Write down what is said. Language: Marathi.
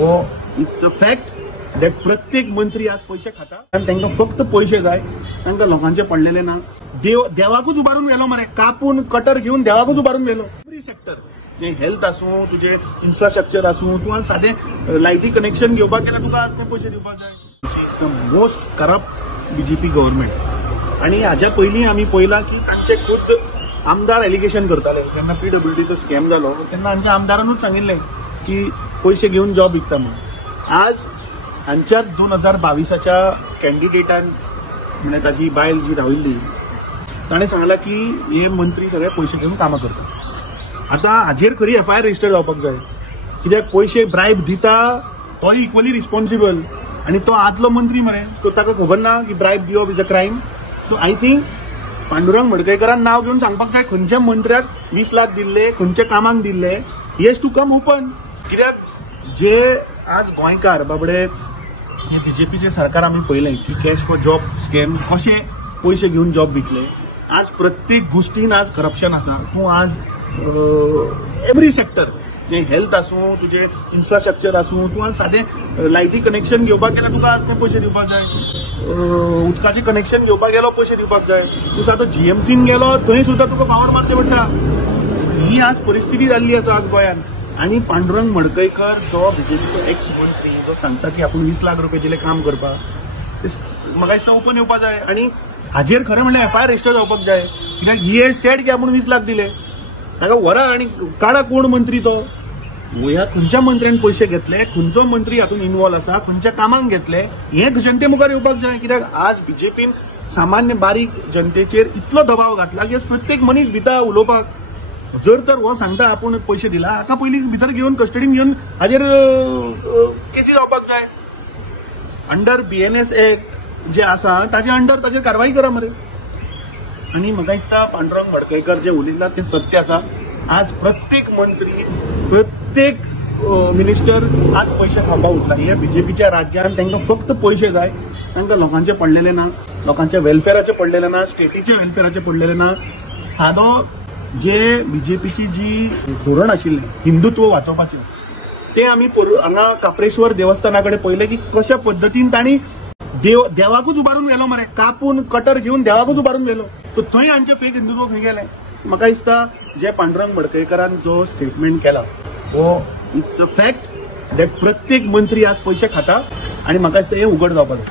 हो इट्स अ फॅक्ट दॅट प्रत्येक मंत्री आज पैसे खाता आणि त्यांना फक्त पैसे जाय, त्यांना लोकांचे पडलेले ना. देवाकूच उभारून गेलो मरे, कापून कटर घेऊन देवाकूच उभारून गेलो. एव्हरी सेक्टर हेल्थ आसूं, तुझे इन्फ्रास्ट्रक्चर आसूं, तू साधे लायटी कनेक्शन घेवपाक गेल्यार तुका आज ते पैसे दिवपाक जाय. This is the most corrupt BJP government. आणि हाज्या पयलीं आमी पळयलां की तांचे खुद आमदार एलिगेशन करताले. जेन्ना PWDचो स्कॅम जालो तेन्ना आमच्या आमदारानूच सांगिल्लें की पैसे घेऊन जॉब विकता म्हणून. आज हांच्याच 2022च्या कॅन्डिडेटान म्हणजे ताची बायल जी राविल्ली ताणें सांगलां की हे मंत्री सगळे पैसे घेऊन कामां करतात. आतां हाजेर खरी FIR रजिस्टर जावपाक जाय, कित्याक पैसे ब्रायब दिता तोय इक्वली रिस्पॉन्सिबल आणि तो आदलो मंत्री मरे, सो ताका खबर ना की ब्रायब दिवप is a crime. So I think Pandurang मडकयकरान नाव घेऊन सांगपाक जाय खंयच्या मंत्र्याक 20 लाख दिल्ले, खंयच्या कामाक दिल्ले. He has to come open. कित्याक जे आज गोंयकार बाबडे हे बीजेपीचे सरकार आमी पळयलें की कॅश फॉर जॉब स्कॅम कशे पैसे घेऊन जॉब विकले. आज प्रत्येक गोष्टीन आज करप्शन आसा. तूं आज एव्हरी सेक्टर हेल्थ आसूं, तुझे इन्फ्रास्ट्रक्चर आसूं, तू आज साधे लायटी कनेक्शन घेवपाक गेल्यार तुका आज ते पैसे दिवपाक जाय. उदकाचें कनेक्शन घेवपाक गेलो पैसे दिवपाक जाय. तूं सादो GMCन गेलो थंय सुद्दां तुका फावर मारचें पडटा. ही आज परिस्थिती जाल्ली आसा आज गोंयांत. आणि पांडुरंग मडकयकर जो बीजेपीचो एक्स मंत्री जो सांगता की आपण 20 लाख रुपये दिले काम करपाक, म्हाका दिसता ओपन येवपाक जाय. आणि हाजेर खरें म्हणल्यार FIR रजिस्टर जावपाक जाय. कित्याक ही हेज सेड की आपण 20 लाख दिले, ताका व्हरा आणि काडा कोण मंत्री तो. ह्या खंयच्या मंत्र्यान पैसे घेतले, खंयचो मंत्री हातून इन्वॉल्व आसा, खंयच्या कामाक घेतले, हे जनते मुखार येवपाक जाय. कित्याक आज बीजेपीन सामान्य बारीक जनतेचेर इतलो दबाव घातला की प्रत्येक मनीस भिता उलोवपाक. जर तर हो सांगता आपण पैसे दिला, हाका पयलीं भितर घेवन कस्टडीन घेवन हाजेर केसी जावपाक जाय. अंडर BNS एक्ट जे आसा ताजे अंडर ताजेर कारवाई करा मरे. आणि म्हाका दिसता पांडुरंग मडकयकर जे उलयला ते सत्य आसा. आज प्रत्येक मंत्री, प्रत्येक मिनिस्टर आज पैसे खावपाक उठला. हे बीजेपीच्या राज्यात तांकां फक्त पैसे जाय, तांकां लोकांचे पडलेले ना, लोकांच्या वेलफेअराचे पडलेले ना, स्टेटीच्या वेलफेअराचे पडलेले ना. सादो जे बीजेपीची जी धोरण आशिल्लें हिंदुत्व वाचोवपाचें ते आमी हांगा काप्रेश्वर देवस्थानाकडे पळयलें की कशा पद्दतीन तांणी देवाकूच उभारून गेलो मरे, कापून कटर घेवन देवाकूच उभारून गेलो. सो थंय हांचे फेक हिंदुत्व खंय गेलें. म्हाका दिसता जे पांडुरंग मडकयकरान जो स्टेटमेंट केला हो इट्स अ फॅक्ट दॅट प्रत्येक मंत्री आज पैसे खाता आणि म्हाका दिसता हे उघड जावपाक जाय.